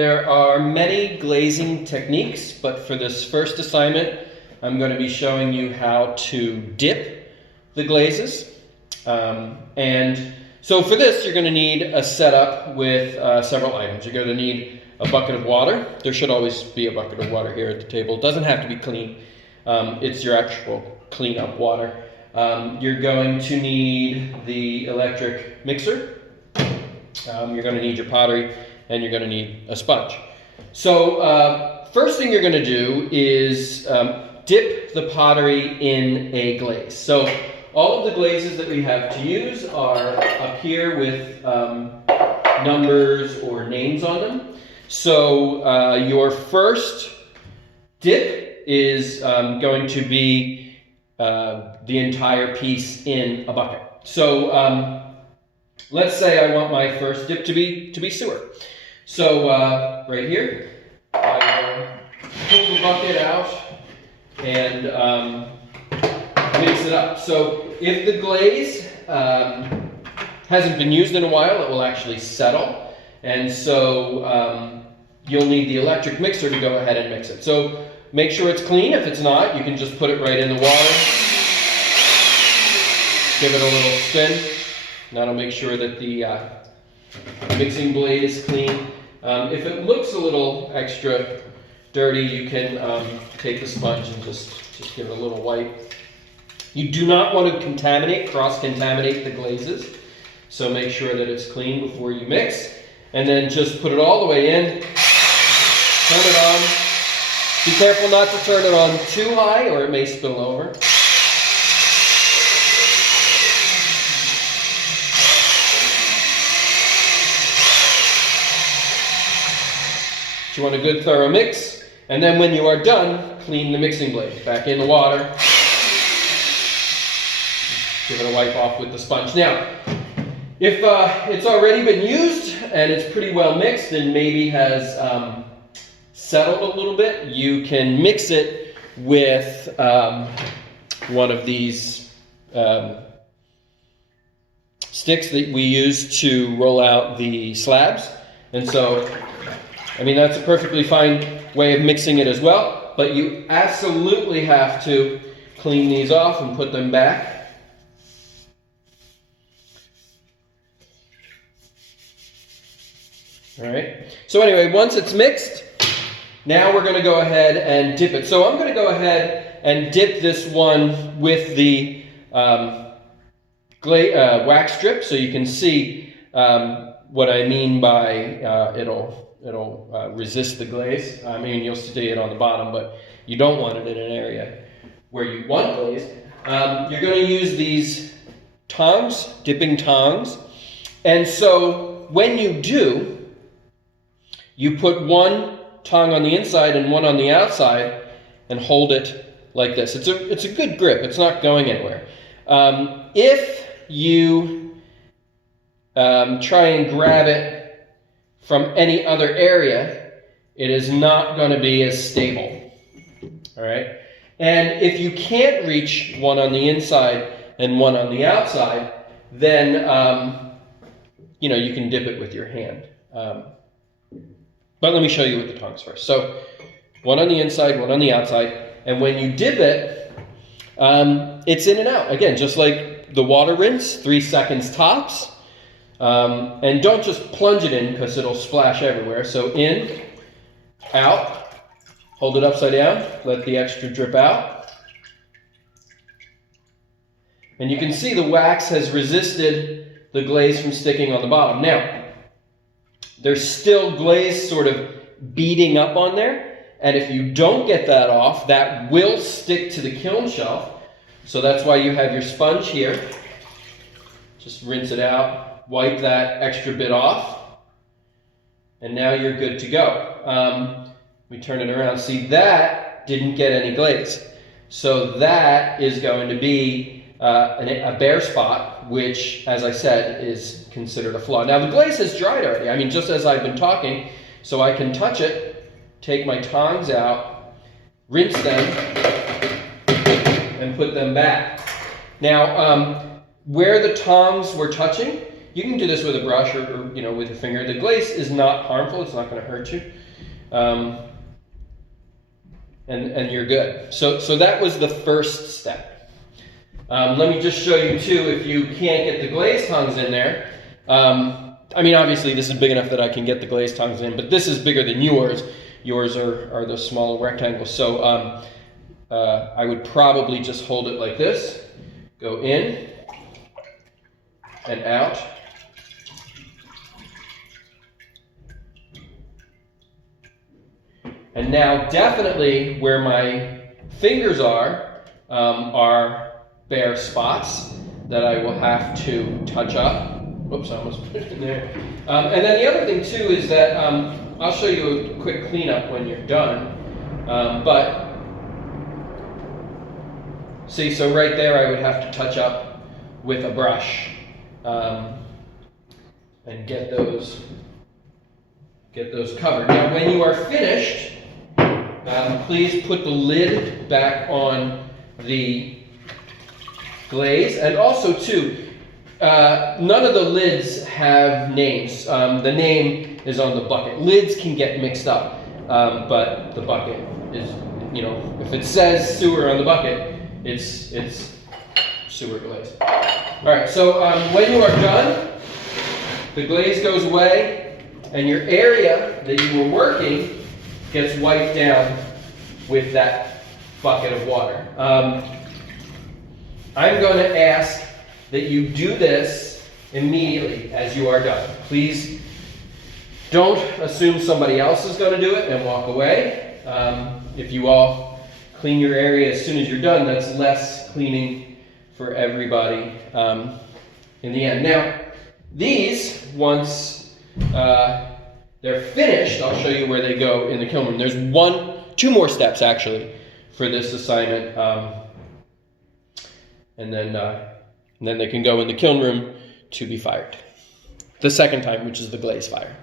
There are many glazing techniques, but for this first assignment, I'm going to be showing you how to dip the glazes. And so for this, you're going to need a setup with several items. You're going to need a bucket of water. There should always be a bucket of water here at the table. It doesn't have to be clean. It's your actual cleanup water. You're going to need the electric mixer. You're going to need your pottery, and you're going to need a sponge. So first thing you're going to do is dip the pottery in a glaze. So all of the glazes that we have to use are up here with numbers or names on them. So your first dip is going to be the entire piece in a bucket. So let's say I want my first dip to be sewer. So right here, I will pull the bucket out and mix it up. So if the glaze hasn't been used in a while, it will actually settle. And so you'll need the electric mixer to go ahead and mix it. So make sure it's clean. If it's not, you can just put it right in the water. Give it a little spin. That'll make sure that the mixing blade is clean. If it looks a little extra dirty, you can take the sponge and just give it a little wipe. You do not want to cross-contaminate the glazes. So make sure that it's clean before you mix. And then just put it all the way in. Turn it on. Be careful not to turn it on too high or it may spill over. You want a good thorough mix, and then when you are done, clean the mixing blade. Back in the water. Give it a wipe off with the sponge. Now, if it's already been used and it's pretty well mixed and maybe has settled a little bit, you can mix it with one of these sticks that we use to roll out the slabs. And so I mean, that's a perfectly fine way of mixing it as well, but you absolutely have to clean these off and put them back. All right, so anyway, once it's mixed, now we're going to go ahead and dip it. So I'm going to go ahead and dip this one with the wax strip so you can see what I mean by it'll resist the glaze. I mean, you'll see it on the bottom, but you don't want it in an area where you want glaze. You're going to use these tongs, dipping tongs. And so when you do, you put one tong on the inside and one on the outside and hold it like this. It's a good grip. It's not going anywhere. If you try and grab it from any other area, it is not going to be as stable. All right? And if you can't reach one on the inside and one on the outside, then you can dip it with your hand. But let me show you with the tongs first. So one on the inside, one on the outside, and when you dip it, it's in and out. Again, just like the water rinse, 3 seconds tops. And don't just plunge it in because it'll splash everywhere. So in, out, hold it upside down, let the extra drip out. And you can see the wax has resisted the glaze from sticking on the bottom. Now, there's still glaze sort of beading up on there. And if you don't get that off, that will stick to the kiln shelf. So that's why you have your sponge here. Just rinse it out. Wipe that extra bit off, and now you're good to go. We turn it around. See, that didn't get any glaze. So that is going to be a bare spot, which, as I said, is considered a flaw. Now, the glaze has dried already. I mean, just as I've been talking, so I can touch it, take my tongs out, rinse them, and put them back. Now, where the tongs were touching, You can do this with a brush or with your finger. The glaze is not harmful. It's not going to hurt you. And you're good. So that was the first step. Let me just show you too, if you can't get the glaze tongs in there. I mean, obviously this is big enough that I can get the glaze tongs in, but this is bigger than yours. Yours are the small rectangles. So I would probably just hold it like this. Go in and out. And now definitely where my fingers are bare spots that I will have to touch up. Whoops, I almost put it in there. And then the other thing too is that I'll show you a quick cleanup when you're done. But see, so right there I would have to touch up with a brush and get those covered. Now when you are finished, please put the lid back on the glaze. And also too, none of the lids have names. The name is on the bucket. Lids can get mixed up, but the bucket is, if it says sewer on the bucket, it's sewer glaze. All right, so when you are done, the glaze goes away, and your area that you were working gets wiped down with that bucket of water. I'm going to ask that you do this immediately as you are done. Please don't assume somebody else is going to do it and walk away. If you all clean your area as soon as you're done, that's less cleaning for everybody in the end. Now, these, once they're finished, I'll show you where they go in the kiln room. There's two more steps actually for this assignment, and then they can go in the kiln room to be fired. The second time, which is the glaze fire.